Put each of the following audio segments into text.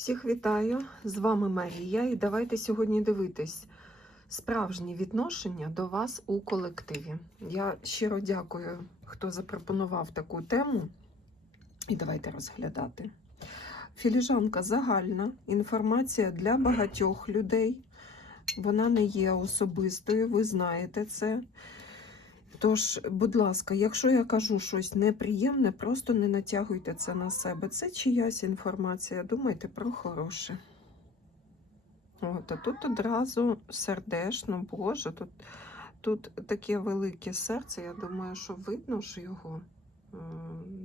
Всіх вітаю! З вами Марія, і давайте сьогодні дивитись справжні відношення до вас у колективі. Я щиро дякую, хто запропонував таку тему. І давайте розглядати. Філіжанка загальна, інформація для багатьох людей. Вона не є особистою, ви знаєте це. Тож, будь ласка, якщо я кажу щось неприємне, просто не натягуйте це на себе. Це чиясь інформація. Думайте про хороше. От, а тут одразу сердечно, Боже, тут, тут таке велике серце. Я думаю, що видно ж його.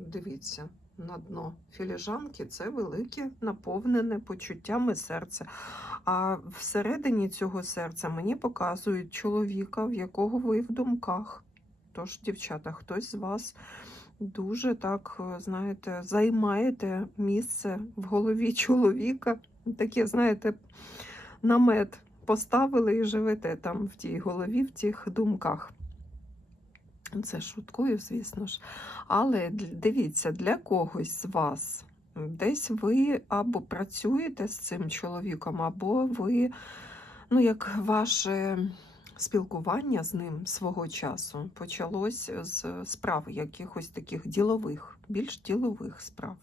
Дивіться, на дно філіжанки це велике наповнене почуттями серце. А всередині цього серця мені показують чоловіка, в якого ви в думках. Тож, дівчата, хтось з вас дуже так, е, знаєте, займаєте місце в голові чоловіка. Таке, знаєте, намет поставили і живете там в тій голові, в тих думках. Це шуткую, звісно ж. Але дивіться, для когось з вас десь ви або працюєте з цим чоловіком, або ви, ну, як ваше спілкування з ним свого часу почалось з справ якихось таких ділових, більш ділових справ.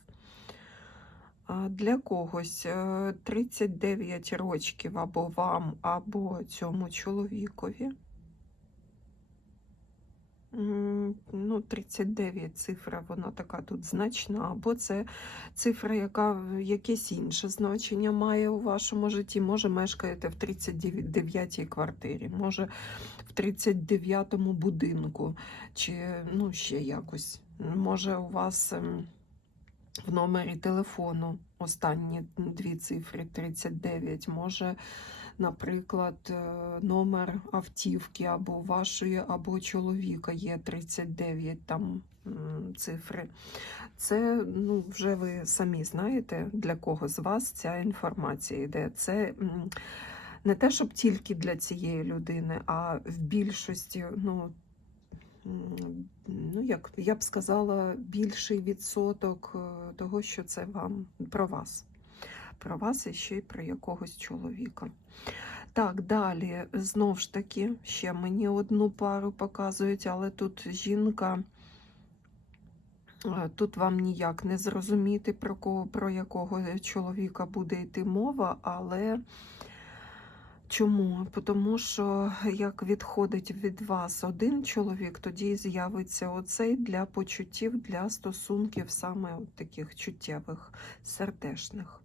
Для когось е, 39 років або вам, або цьому чоловікові. Ну, 39 цифра, вона така тут значна, або це цифра, яка якесь інше значення має у вашому житті. Може, мешкаєте в 39-й квартирі, може в 39-му будинку, чи ну, ще якось. Може, у вас ем, в номері телефону останні дві цифри 39, може, наприклад, е, номер автівки або вашої, або чоловіка є 39 там цифри. Це ну, вже ви самі знаєте, для кого з вас ця інформація йде. Це не те, щоб тільки для цієї людини, а в більшості, ну, ну як я б сказала, більший відсоток е, того, що це вам про вас. Про вас і ще й про якогось чоловіка. Так, далі, знов ж таки, ще мені одну пару показують, але тут жінка, е, тут вам ніяк не зрозуміти, про кого, про якого чоловіка буде йти мова, але чому? Тому що як відходить від вас один чоловік, тоді з'явиться оцей для почуттів, для стосунків саме таких чуттєвих, сердешних.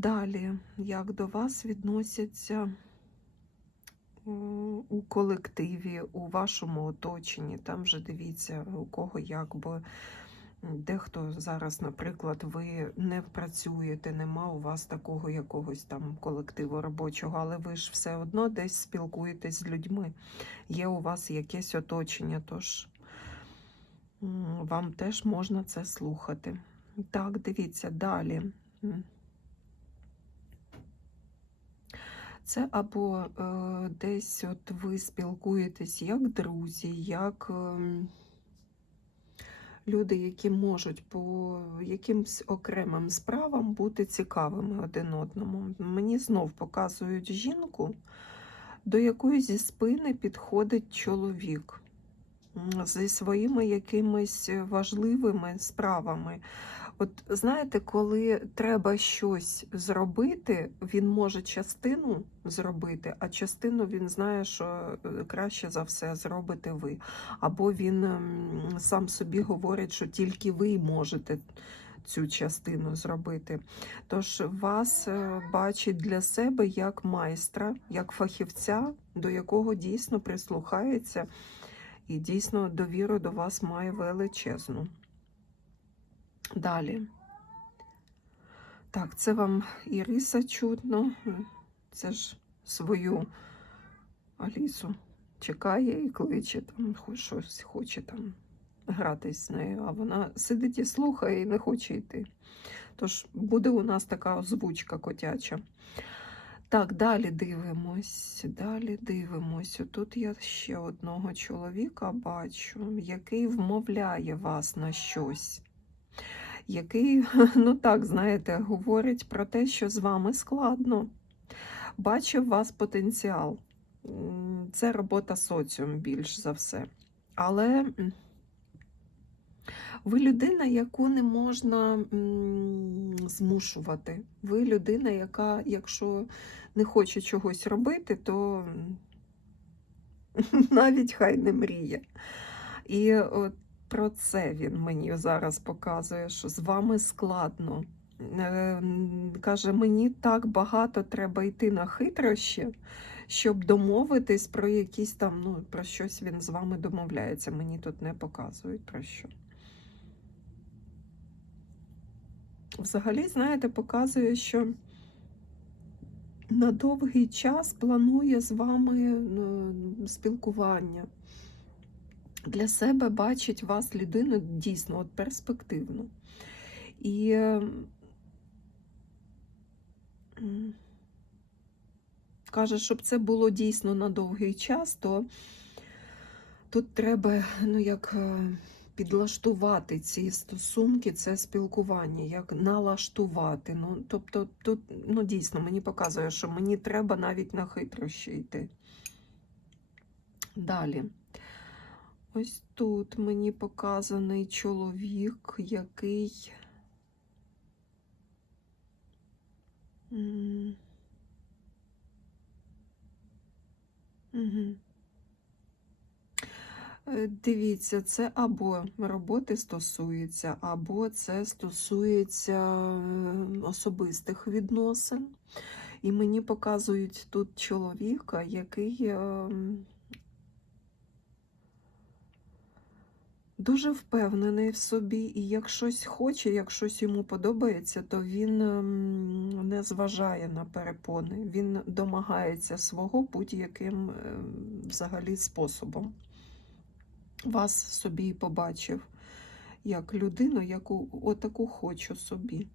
Далі, як до вас відносяться е, у колективі, у вашому оточенні, там вже дивіться, у кого як, бо дехто зараз, наприклад, ви не працюєте, нема у вас такого якогось там колективу робочого, але ви ж все одно десь спілкуєтесь з людьми. Є у вас якесь оточення, тож вам теж можна це слухати. Так, дивіться далі. Це або е, десь от ви спілкуєтесь як друзі, як ем, люди, які можуть по якимсь окремим справам бути цікавими один одному. Мені знов показують жінку, до якої зі спини підходить чоловік зі своїми якимись важливими справами. От знаєте, коли треба щось зробити, він може частину зробити, а частину він знає, що е, краще за все зробите ви. Або він ем, сам собі говорить, що тільки ви можете цю частину зробити. Тож вас е, бачить для себе як майстра, як фахівця, до якого дійсно прислухається і дійсно довіру до вас має величезну. Далі. Так, це вам Іриса чутно. Це ж свою Алісу чекає і кличе, там щось хоче там гратись з нею, а вона сидить і слухає і не хоче йти. Тож буде у нас така озвучка котяча. Так, далі дивимось, далі дивимось. Тут я ще одного чоловіка бачу, який вмовляє вас на щось який, ну так, знаєте, говорить про те, що з вами складно. Бачив вас потенціал. Це робота соціум більш за все. Але ви людина, яку не можна змушувати. Ви людина, яка, якщо не хоче чогось робити, то навіть хай не мріє. І от про це він мені зараз показує, що з вами складно. Е, Каже, мені так багато треба йти на хитрощі, щоб домовитись про якісь там, ну, про щось він з вами домовляється. Мені тут не показують про що. Взагалі, знаєте, показує, що на довгий час планує з вами ну, спілкування. Для себе бачить вас людину дійсно от перспективну. І е, каже, щоб це було дійсно на довгий час, то тут треба, ну як. е, підлаштувати ці стосунки, це спілкування, як налаштувати. Ну, тобто, тут ну, дійсно мені показує, що мені треба навіть на хитрощі йти. Далі. Ось тут мені показаний чоловік, який. Угу. Дивіться, це або роботи стосується, або це стосується е, особистих відносин. І мені показують тут чоловіка, який дуже впевнений в собі, і як щось хоче, як щось йому подобається, то він ем, не зважає на перепони. Він домагається свого будь-яким е, взагалі способом вас собі і побачив як людину, яку отаку хочу собі.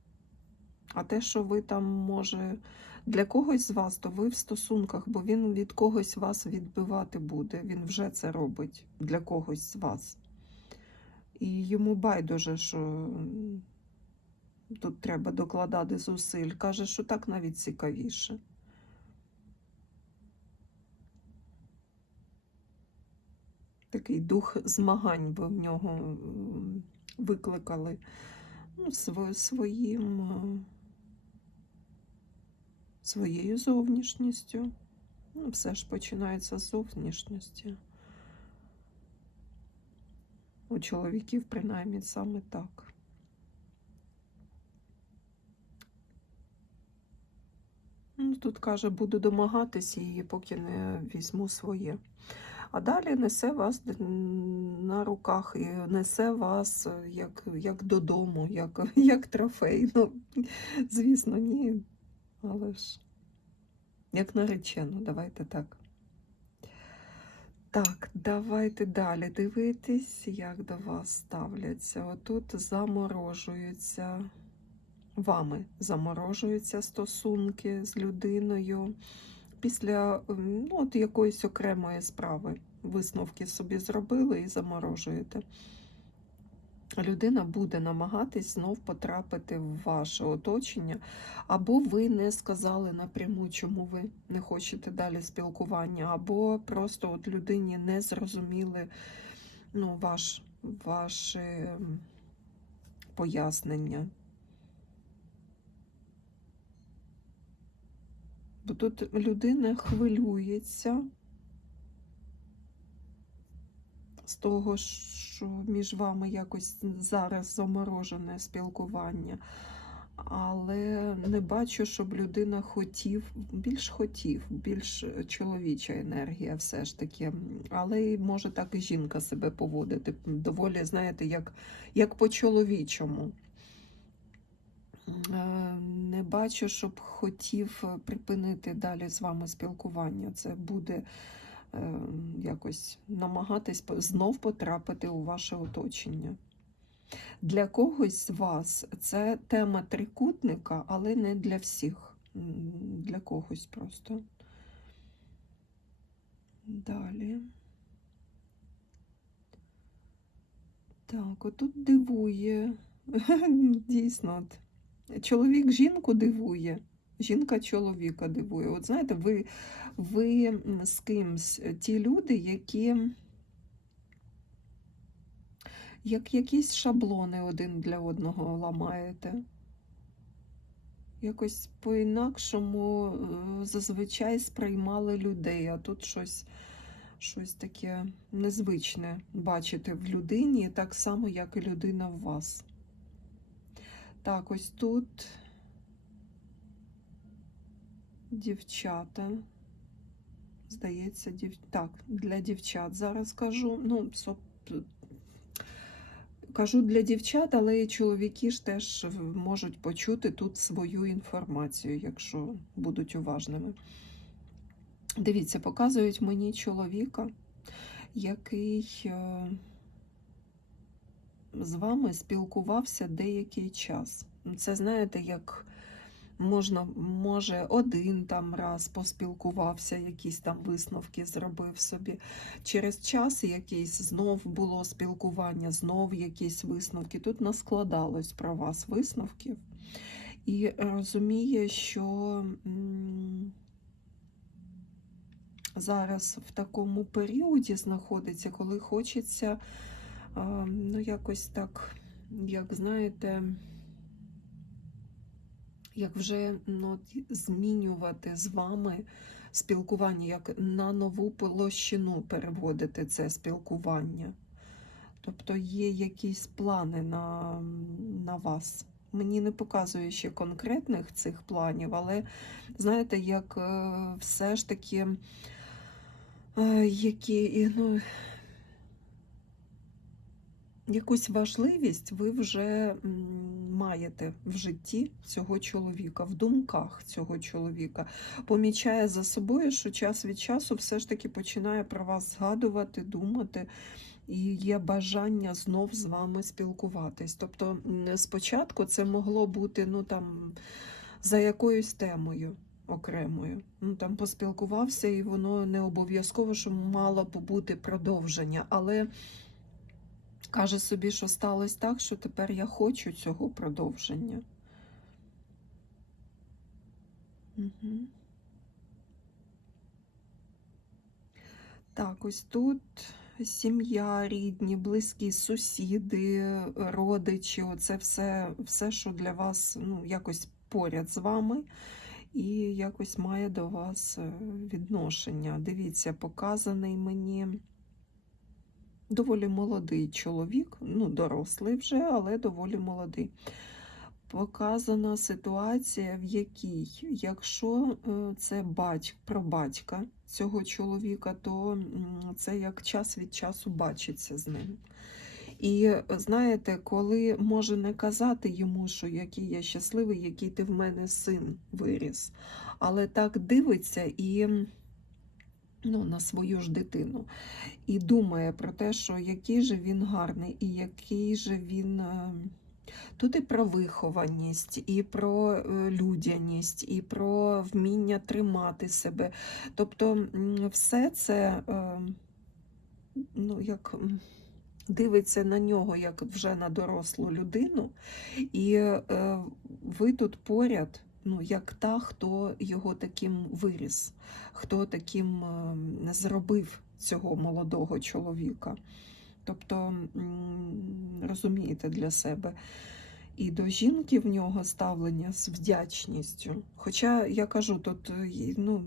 А те, що ви там, може, для когось з вас, то ви в стосунках, бо він від когось вас відбивати буде. Він вже це робить для когось з вас. І йому байдуже, що тут треба докладати зусиль. Каже, що так навіть цікавіше. такий дух змагань ви в нього викликали ну, своїм, е, своєю зовнішністю. Ну, все ж починається з зовнішності. У чоловіків, принаймні, саме так. Ну, тут каже, буду домагатись її, поки не візьму своє. А далі несе вас на руках і несе вас е, як, як додому, як, як трофей. Ну, звісно, ні. Але ж як наречену, давайте так. Так, давайте далі дивитись, як до вас ставляться. Отут заморожуються, вами заморожуються стосунки з людиною після ну, от якоїсь окремої справи. Висновки собі зробили і заморожуєте. Людина буде намагатись знов потрапити в ваше оточення, або ви не сказали напряму, чому ви не хочете далі спілкування, або просто от людині не зрозуміли ну, ваш, ваше пояснення. Бо тут людина хвилюється з того, що між вами якось зараз заморожене спілкування. Але не бачу, щоб людина хотів, більш хотів, більш чоловіча енергія все ж таки. Але може так і жінка себе поводити. Доволі, знаєте, як, як по-чоловічому. Е, Не бачу, щоб хотів припинити далі з вами спілкування. Це буде якось намагатись знов потрапити у ваше оточення. Для когось з вас це тема трикутника, але не для всіх. Для когось просто. Далі. Так, отут дивує Дійсно, чоловік жінку дивує, жінка чоловіка дивує. От знаєте, ви, ви з кимсь, е, ті люди, які як якісь шаблони один для одного ламаєте. Якось по-інакшому е, зазвичай сприймали людей, а тут щось, щось таке незвичне бачите в людині, так само, як і людина в вас. Так, ось тут дівчата. Здається, дів... так, для дівчат зараз кажу. Ну, соп- Кажу для дівчат, але і чоловіки ж теж можуть почути тут свою інформацію, якщо будуть уважними. Дивіться, показують мені чоловіка, який е, з вами спілкувався деякий час. Це знаєте, як можна, може, один там раз поспілкувався, якісь там висновки зробив собі. Через час якийсь знов було спілкування, знов якісь висновки. Тут наскладалось про вас висновків. І розуміє, що зараз в такому періоді знаходиться, коли хочеться ну, якось так, як знаєте, як вже ну, змінювати з вами спілкування, як на нову площину переводити це спілкування. Тобто є якісь плани на, на вас. Мені не показує ще конкретних цих планів, але знаєте, як е, все ж таки, е, які, ну, якусь важливість ви вже маєте в житті цього чоловіка, в думках цього чоловіка. Помічає за собою, що час від часу все ж таки починає про вас згадувати, думати. І є бажання знов з вами спілкуватись. Тобто спочатку це могло бути ну, там, за якоюсь темою окремою. Ну, там поспілкувався, і воно не обов'язково, що мало б бути продовження. Але каже собі, що сталося так, що тепер я хочу цього продовження. Угу. Так, ось тут сім'я, рідні, близькі, сусіди, родичі. Оце все, все, що для вас ну, якось поряд з вами і якось має до вас е, відношення. Дивіться, показаний мені доволі молодий чоловік, ну, дорослий вже, але доволі молодий. Показана ситуація, в якій, якщо е, це батьк, про батька цього чоловіка, то це як час від часу бачиться з ним. І знаєте, коли може не казати йому, що який я щасливий, який ти в мене син виріс, але так дивиться і ну, на свою ж дитину, і думає про те, що який же він гарний, і який же він. е, Тут і про вихованість, і про е, людяність, і про вміння тримати себе. Тобто все це е, ну, як дивиться на нього як вже на дорослу людину, і ви тут поряд, ну, як та, хто його таким виріс, хто таким е, зробив цього молодого чоловіка. Тобто, розумієте для себе. І до жінки в нього ставлення з вдячністю. Хоча я кажу, тут е, ну,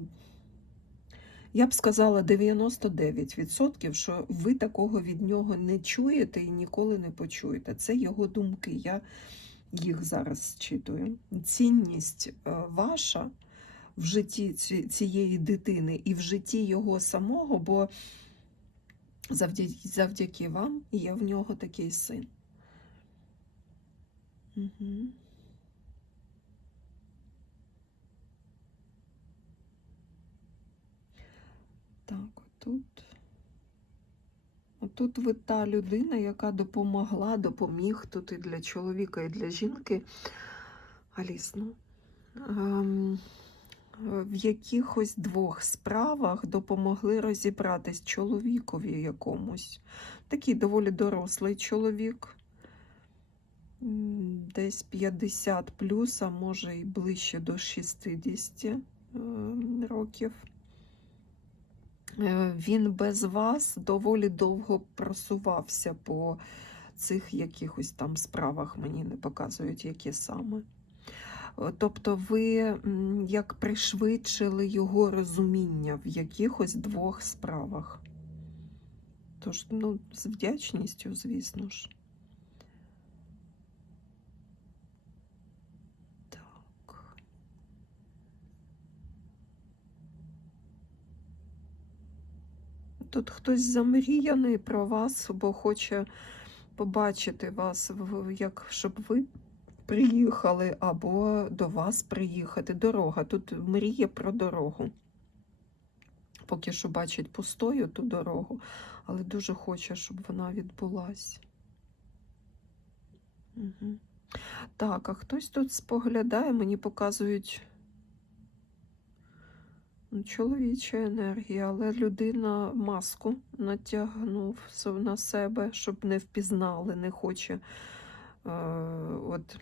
я б сказала 99%, що ви такого від нього не чуєте і ніколи не почуєте. Це його думки. Я їх зараз зчитую. Цінність е, ваша в житті цієї дитини і в житті його самого, бо завдяки, завдяки вам є в нього такий син. Угу. Так, отут. Отут ви та людина, яка допомогла, допоміг тут і для чоловіка, і для жінки. Аліс, ну, ем, в якихось двох справах допомогли розібратись чоловікові якомусь. Такий доволі дорослий чоловік. десь 50 плюс, а може і ближче до 60 е, років. Е, Він без вас доволі довго просувався по цих якихось там справах, мені не показують, які саме. Е, Тобто ви як пришвидшили його розуміння в якихось двох справах. Тож, ну, з вдячністю, звісно ж. Тут хтось замріяний про вас, бо хоче побачити вас, як щоб ви приїхали або до вас приїхати. Дорога. Тут мріє про дорогу. Поки що бачить пустою ту дорогу, але дуже хоче, щоб вона відбулась. Угу. Так, а хтось тут споглядає, мені показують чоловіча енергія, але людина маску натягнув на себе, щоб не впізнали, не хоче. Е, от,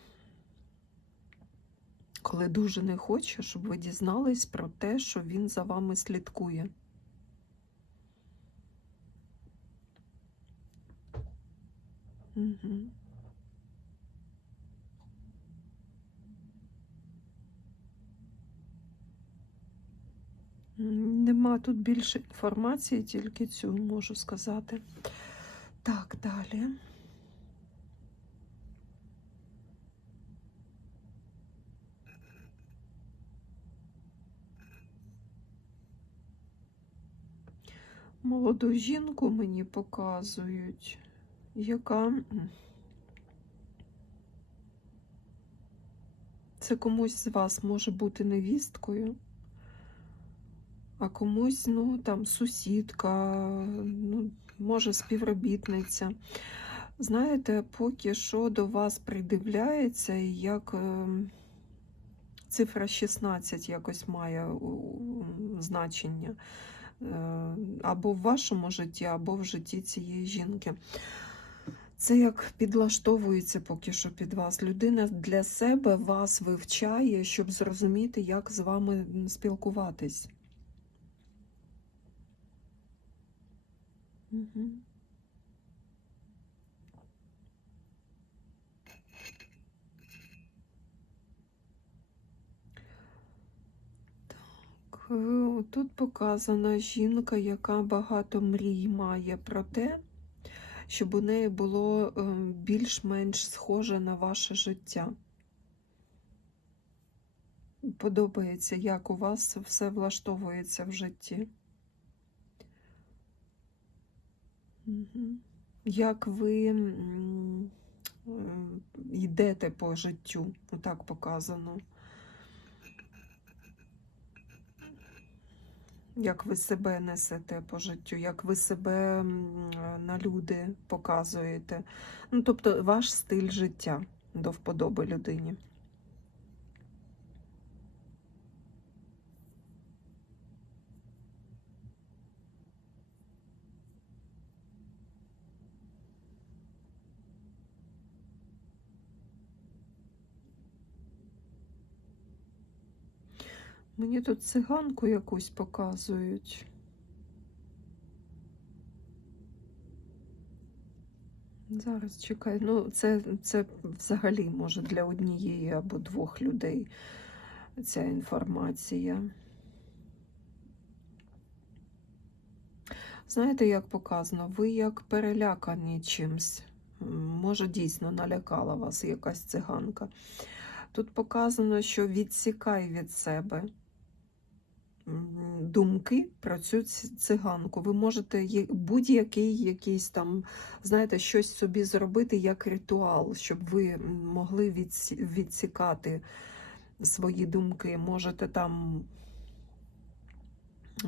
коли дуже не хоче, щоб ви дізнались про те, що він за вами слідкує. Угу. Нема тут більше інформації, тільки цю можу сказати. Так, далі. Молоду жінку мені показують, яка це комусь з вас може бути невісткою, а комусь, ну, там, сусідка, ну, може, співробітниця. Знаєте, поки що до вас придивляється, як е, цифра 16 якось має значення. Е, Або в вашому житті, або в житті цієї жінки. Це як підлаштовується поки що під вас. Людина для себе вас вивчає, щоб зрозуміти, як з вами спілкуватись. Е, Тут показана жінка, яка багато мрій має про те, щоб у неї було е, більш-менш схоже на ваше життя. Подобається, як у вас все влаштовується в житті. Як ви е, йдете по життю, отак показано. Як ви себе несете по життю, як ви себе на люди показуєте. Ну, тобто ваш стиль життя до вподоби людині. Мені тут циганку якусь показують. Зараз чекай. Ну, це, це взагалі може для однієї або двох людей ця інформація. Знаєте, як показано, ви як перелякані чимсь. Може, дійсно налякала вас якась циганка. Тут показано, що відсікай від себе думки про цю циганку. Ви можете будь-який якийсь там, знаєте, щось собі зробити як ритуал, щоб ви могли відсікати свої думки. Можете там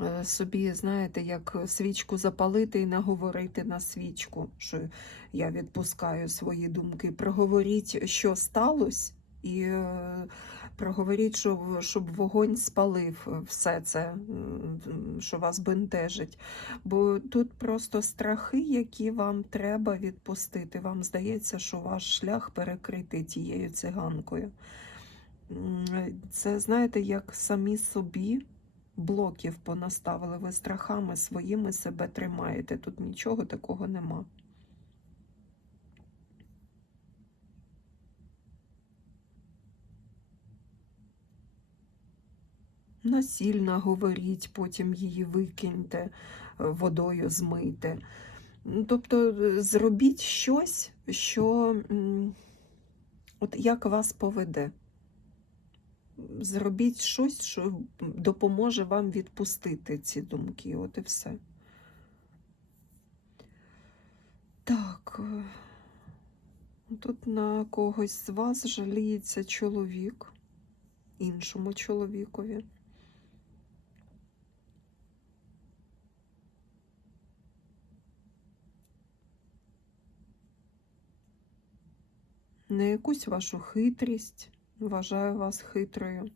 е, собі, знаєте, як свічку запалити і наговорити на свічку, що я відпускаю свої думки. Проговоріть, що сталося, і е, проговоріть, щоб, щоб вогонь спалив все це, що вас бентежить. Бо тут просто страхи, які вам треба відпустити. Вам здається, що ваш шлях перекритий тією циганкою. Це, знаєте, як самі собі блоків понаставили. Ви страхами своїми себе тримаєте. Тут нічого такого нема. Насильно говоріть, потім її викиньте, е, водою змийте. Ну, Тобто е, зробіть щось, що от як вас поведе. Зробіть щось, що допоможе вам відпустити ці думки. От і все. Так. е, Тут на когось з вас жаліється чоловік, іншому чоловікові. На якусь вашу хитрість, вважаю вас хитрою,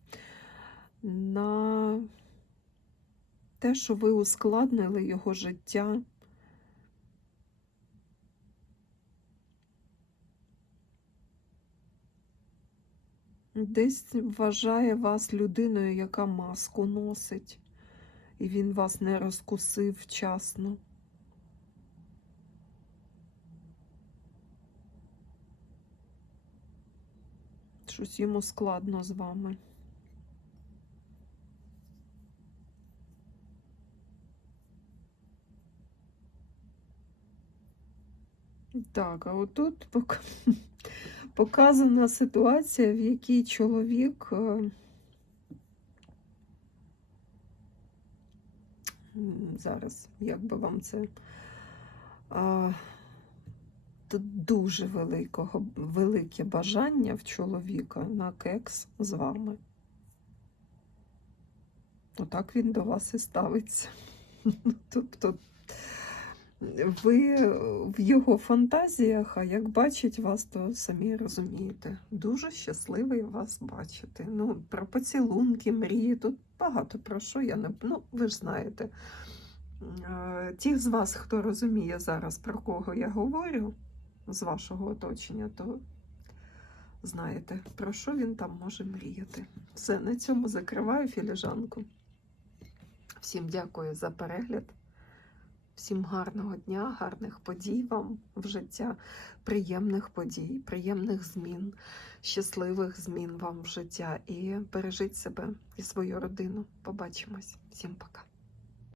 на те, що ви ускладнили його життя. Десь вважає вас людиною, яка маску носить, і він вас не розкусив вчасно. Щось йому складно з вами. Так, а отут показана ситуація, в якій чоловік е, зараз, як би вам це тут дуже великого, велике бажання в чоловіка на кекс з вами. Отак він до вас і ставиться. Тобто ви в його фантазіях, а як бачить вас, то самі розумієте. Дуже щасливий вас бачити. Ну, про поцілунки, мрії, тут багато про що я не. Ну, ви ж знаєте. Е, Ті з вас, хто розуміє зараз, про кого я говорю, з вашого оточення, то знаєте, про що він там може мріяти. Все, на цьому закриваю філіжанку. Всім дякую за перегляд. Всім гарного дня, гарних подій вам в життя, приємних подій, приємних змін, щасливих змін вам в життя. І бережіть себе і свою родину. Побачимось. Всім пока.